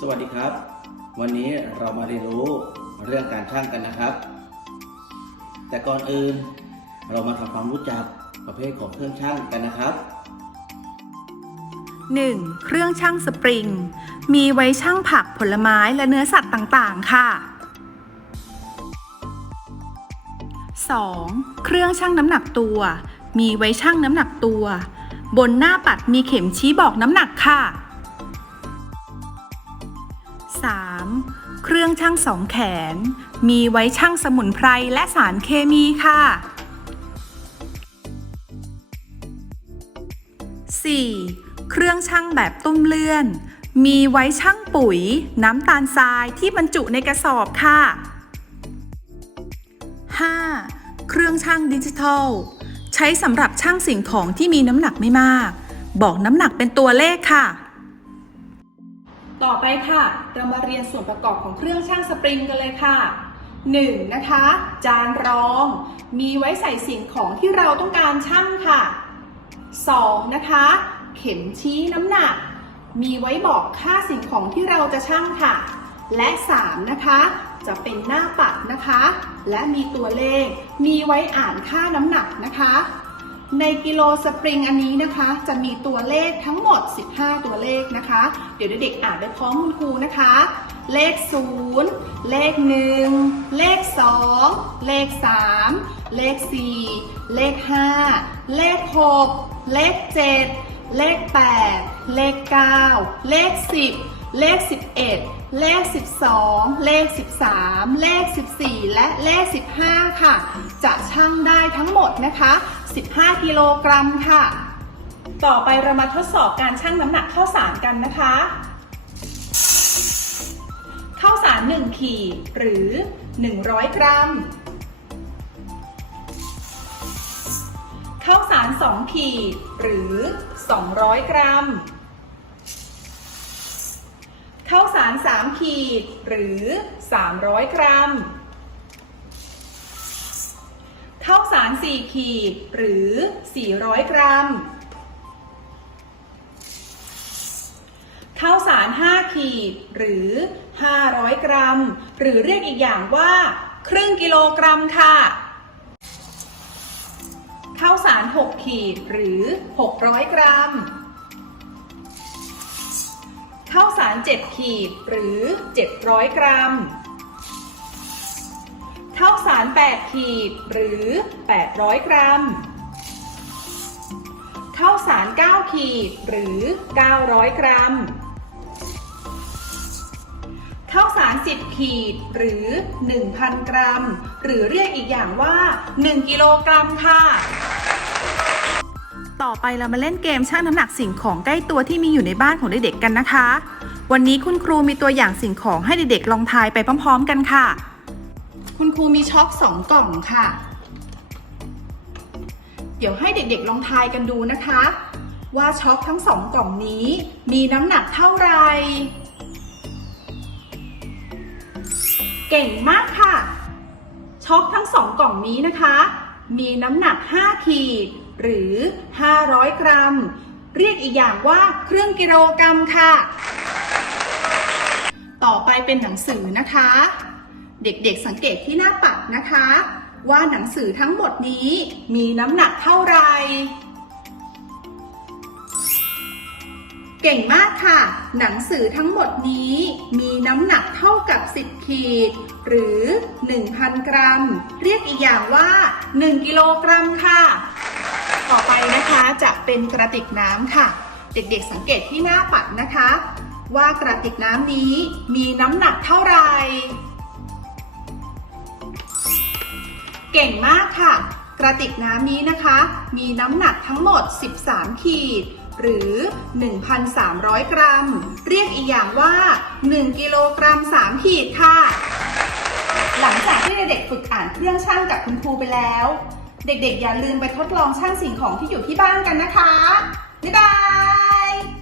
สวัสดีครับ วันนี้เรามาเรียนรู้เรื่องการช่างกันนะครับ แต่ก่อนอื่นเรามาทำความรู้จักประเภทของเครื่องช่างกันนะครับ 1. เครื่องชั่งสปริง มีไว้ชั่งผักผลไม้และเนื้อสัตว์ต่างๆ ค่ะ 2. เครื่องชั่งน้ำหนักตัว มีไว้ชั่งน้ำหนักตัว บนหน้าปัดมีเข็มชี้บอกน้ำหนักค่ะ 3. เครื่องชั่งสองแขน มีไว้ชั่งสมุนไพรและสารเคมีค่ะ 4. เครื่องชั่งแบบตุ้มเลื่อน มีไว้ชั่งปุ๋ย น้ำตาลทรายที่บรรจุในกระสอบค่ะ 5. เครื่องชั่งดิจิทัล ใช้สำหรับชั่งสิ่งของที่มีน้ำหนักไม่มาก บอกน้ำหนักเป็นตัวเลขค่ะ ต่อไปค่ะ เรามาเรียนส่วนประกอบของเครื่องชั่งสปริงกันเลยค่ะ 1. นะคะ จานรอง มีไว้ใส่สิ่งของที่เราต้องการชั่งค่ะ 2. นะคะ เข็มชี้น้ำหนัก มีไว้บอกค่าสิ่งของที่เราจะชั่งค่ะ และ 3. นะคะ จะเป็นหน้าปัดนะคะ และมีตัวเลข มีไว้อ่านค่าน้ำหนักนะคะ ในกิโลสปริงอันนี้นะคะ จะมีตัวเลขทั้งหมด 15 ตัวเลขนะคะ เดี๋ยวเด็กๆอ่านไปพร้อมคุณครูนะคะ เลข 0 เลข 1 เลข 2 เลข 3 เลข 4 เลข 5 เลข 6 เลข 7 เลข 8 เลข 9 เลข 10 เลข 11 เลข 12 เลข 13 เลข 14 และเลข 15 ค่ะ จะชั่งได้ทั้งหมดนะคะ 15 กิโลกรัมค่ะ ต่อไปเรามาทดสอบการชั่งน้ำหนักข้าวสารกันนะคะ ข้าวสาร 1 ขีดหรือ 100 กรัม ข้าวสาร 2 ขีดหรือ 200 กรัม ข้าวสาร 3 ขีดหรือ 300 กรัมาวสาร 4 ขีด หรือ 400 กรัม ข้าวสาร 5 ขีด หรือ 500 กรัม หรือเรียกอีกอย่างว่า ครึ่งกิโลกรัมค่ะ ข้าวสาร 6 ขีด หรือ 600 กรัม ข้าวสาร 7 ขีด หรือ 700 กรัม ข้าวสาร 8 ขีด หรือ 800 กรัมข้าวสาร 9 ขีด หรือ 900 กรัมข้าวสาร 10 ขีด หรือ 1,000 กรัม หรือเรียกอีกอย่างว่า 1 กิโลกรัมค่ะต่อไปเรามาเล่นเกมชั่งน้ำหนักสิ่งของใกล้ตัวที่มีอยู่ในบ้านของเด็กๆกันนะคะ วันนี้คุณครูมีตัวอย่างสิ่งของให้เด็กๆลองทายไปพร้อม ๆ กันค่ะ คุณครูมีช็อกสองกล่องค่ะ เดี๋ยวให้เด็กๆลองทายกันดูนะคะ ว่าช็อกทั้งสองกล่องนี้ มีน้ำหนักเท่าไหร่ เก่งมากค่ะ ช็อกทั้งสองกล่องนี้นะคะ มีน้ำหนัก 5 ขีด หรือ 500 กรัม เรียกอีกอย่างว่าเครึ่องกิโลกรัมค่ะ ต่อไปเป็นหนังสือนะคะ เด็กๆสังเกตที่หน้าปัดนะคะ ว่าหนังสือทั้งหมดนี้มีน้ำหนักเท่าไหร่เก่งมากค่ะ หนังสือทั้งหมดนี้มีน้ำหนักเท่ากับ 10 ขีด หรือ 1,000 กรัม เรียกอีกอย่างว่า 1 กิโลกรัมค่ะ ต่อไปนะคะจะเป็นกระติกน้ำค่ะ เด็กๆสังเกตที่หน้าปัดนะคะ ว่ากระติกน้ำนี้มีน้ำหนักเท่าไหร่ เก่งมากค่ะ กระติกน้ำนี้นะคะ มีน้ำหนักทั้งหมด 13 ขีด หรือ 1,300 กรัม เรียกอีกอย่างว่า 1 กิโลกรัม 3 ขีดค่ะ หลังจากที่เด็กๆฝึกอ่านเครื่องชั่งกับคุณครูไปแล้ว เด็กๆอย่าลืมไปทดลองชั่งสิ่งของที่อยู่ที่บ้านกันนะคะ บ๊ายบาย